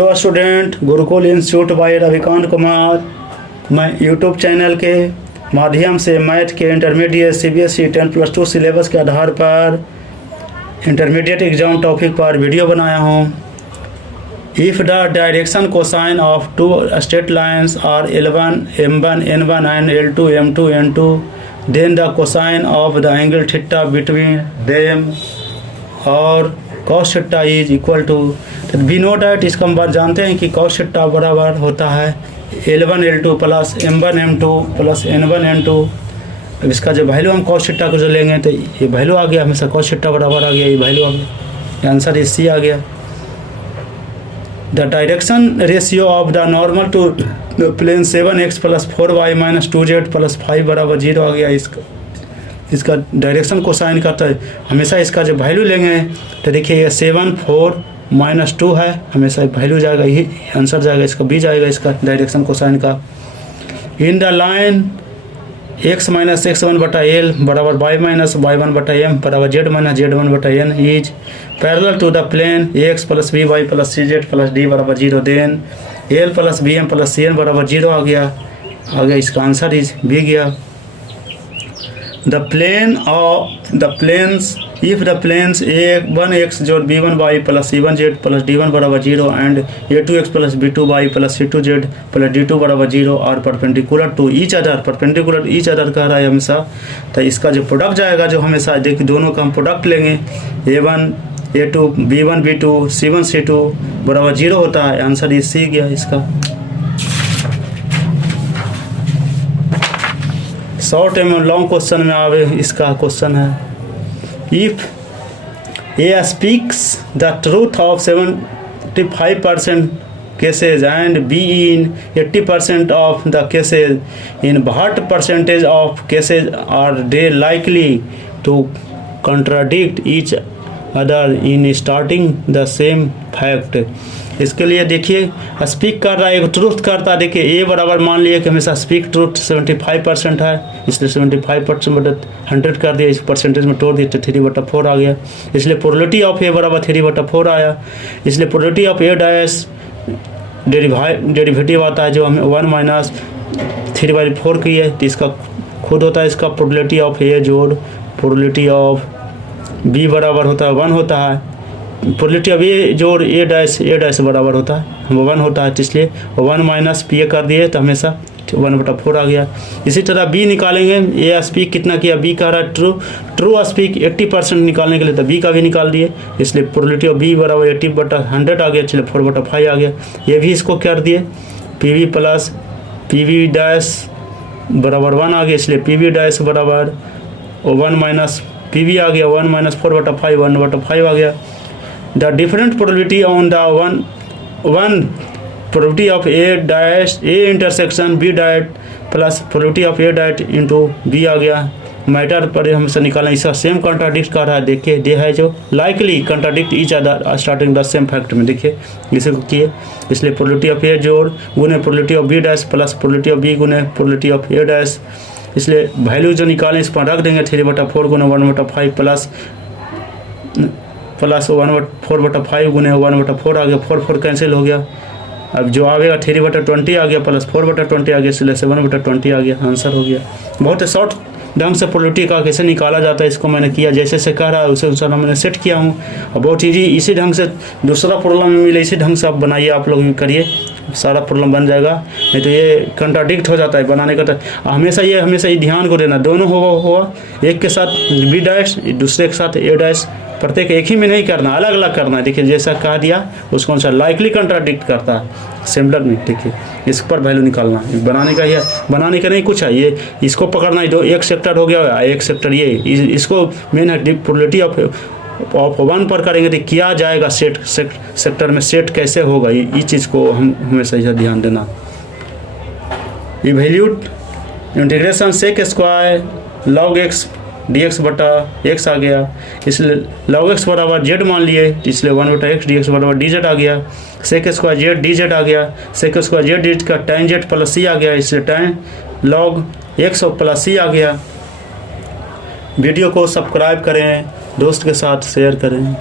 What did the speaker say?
Hello student, Gurukul institute by Ravikant Kumar. मैं YouTube channel के माध्यम से मैथ के इंटरमीडिएट सीबीएसई 10+2 सिलेबस के आधार पर इंटरमीडिएट एग्जाम टॉपिक पर वीडियो बनाया हूँ। If the direction cosine of two straight lines are L1 M1 N1 and L2 M2 N2 then the cosine of the angle theta between them और cos theta is equal to, we know that, इसका हम बात जानते हैं कि cos theta बराबर होता है L1 L2 plus M1 M2 plus N1 N2। अब इसका जो वैल्यू हम cos थीटा को जो लेंगे तो ये वैल्यू आ गया, हमेशा cos थीटा बराबर आ गया, ये वैल्यू आ गया, आंसर इस सी आ गया। The direction ratio of the normal to plane 7x plus 4y minus 2z plus 5 बराबर 0 आ गया। इसका डायरेक्शन कोसाइन करता है, हमेशा इसका जो वैल्यू लेंगे तो देखिए ये 7 4 माइनस 2 है, हमेशा वैल्यू जाएगा, यही आंसर जाएगा, इसका बी जाएगा इसका डायरेक्शन कोसाइन का। In the line x minus x1 बटा एल बराबर y माइनस y1 बटा एम बराबर z माइनस z1 बटा N is parallel to the plane ax plus B Y plus C Z plus D बराबर 0 then L plus B M plus C N बराबर 0 आ गया इसका answer is B गया। The plane of the planes if the planes a1x जोड़ b1y plus c1z plus d1 बराबर 0 and a2x plus b2y plus c2z plus d2 बराबर 0 और perpendicular to each other कह रहा है हमेशा, तो इसका जो प्रोडक्ट जाएगा, जो हमेशा देखिए दोनों का हम प्रोडक्ट लेंगे, a1 a2 b1 b2 c1 c2 बराबर 0 होता है, आंसर इस सी गया इसका। शॉर्ट एवं लॉन्ग क्वेश्चन में आवे इसका क्वेश्चन है, if A speaks the truth of 75% cases and B in 80% of the cases in what percentage of cases are they likely to contradict each other in starting the same fact. इसके लिए देखिए speak कर रहा है, एक truth करता है, देखिए ए बराबर मान लिया कि हमेशा स्पीक ट्रूथ 75% है, इसलिए 75% बटा 100 कर दिया, इस परसेंटेज में तोड़ दिया तो 3/4 आ गया, इसलिए प्रोबेबिलिटी ऑफ ए बराबर 3/4 आया, इसलिए probability of A dash derivative आता है जो हमें 1 माइनस 3/4 की है, तो इसका खुद होता है इसका प्रोबेबिलिटी ऑफ ए जोड़ प्रोबेबिलिटी ऑफ बी बराबर होता है 1 होता है, प्रोबेबिलिटी ऑफ ए जोड़ ए डैश बराबर होता है 1 होता है, इसलिए 1 माइनस पी ए कर दिए तो हमेशा 1/4 आ गया। इसी तरह बी निकालेंगे, ए स्पीक कितना किया, बी कह रहा है ट्रू स्पीक 80% निकालने के लिए, तो बी का भी निकाल दिए, इसलिए प्रोबेबिलिटी ऑफ बी बराबर 80/100 आ गया, चलिए 4/5 आ गया। ये भी इसको कर दिए, P V plus P V dash बराबर 1 आ गया, इसलिए पी वी डैश बराबर 1 माइनस पी वी आ गया, 1 माइनस 4/5 1/5 आ गया। The different probability on the one probability of A dash A intersection B dot plus probability of A dot into B आ गया। Matter पर हमसे निकालना, इसका सेम कंट्राडिक्ट कर रहा है, देखिए दे है जो likely contradict each other starting the same fact में, देखिए इसे किए, इसलिए प्रोबेबिलिटी ऑफ ए जोड़ गुने probability of B dash plus probability of B गुने प्रोबेबिलिटी ऑफ ए डैश, इसलिए वैल्यू जो निकालें इस पर रख देंगे 3/4 गुने 1/5 प्लस 4/5 गुने 1/4 आ गया, 4 कैंसिल हो गया, अब जो आएगा 3/20 आ गया प्लस 4/20 आ गया, इसलिए 7/20 आ गया, आंसर हो गया। बहुत शॉर्ट ढंग से प्रोबेबिलिटी का कैसे निकाला जाता है इसको मैंने किया, जैसे से कह रहा है उसे अनुसार मैंने सेट किया हूँ, और बहुत ईजी इसी ढंग से दूसरा प्रॉब्लम में मिले, इसी ढंग से आप बनाइए, आप लोग भी करिए, सारा प्रॉब्लम बन जाएगा, नहीं तो ये कंट्राडिक्ट हो जाता है बनाने का। तो हमेशा ये ध्यान को देना, दोनों होगा एक के साथ बी डैश दूसरे के साथ ए डैश, प्रत्येक एक ही में नहीं करना, अलग अलग करना है। देखिए जैसा कह दिया उसको अनुसार लाइकली कंट्राडिक्ट करता है सिमिलर में, देखिए इस पर वैल्यू निकालना बनाने का, ये बनाने का नहीं कुछ है, ये इसको पकड़ना है, दो एक सेक्टर हो गया, एक सेक्टर ये इसको मेन है प्रोबेबिलिटी ऑफ 1 पर करेंगे तो किया जाएगा सेक्टर में सेट कैसे होगा, ये चीज़ को हम हमेशा ध्यान देना। Evaluate integration sec square log x dx बटा x आ गया, इसलिए log x बराबर z मान लिए, इसलिए 1/x dx बराबर dz आ गया, सेक स्क्वायर z dz आ गया, सेक स्क्वायर z dz का tan z प्लस c आ गया, इसलिए tan log x और प्लस c आ गया। वीडियो को सब्सक्राइब करें, दोस्त के साथ शेयर करें।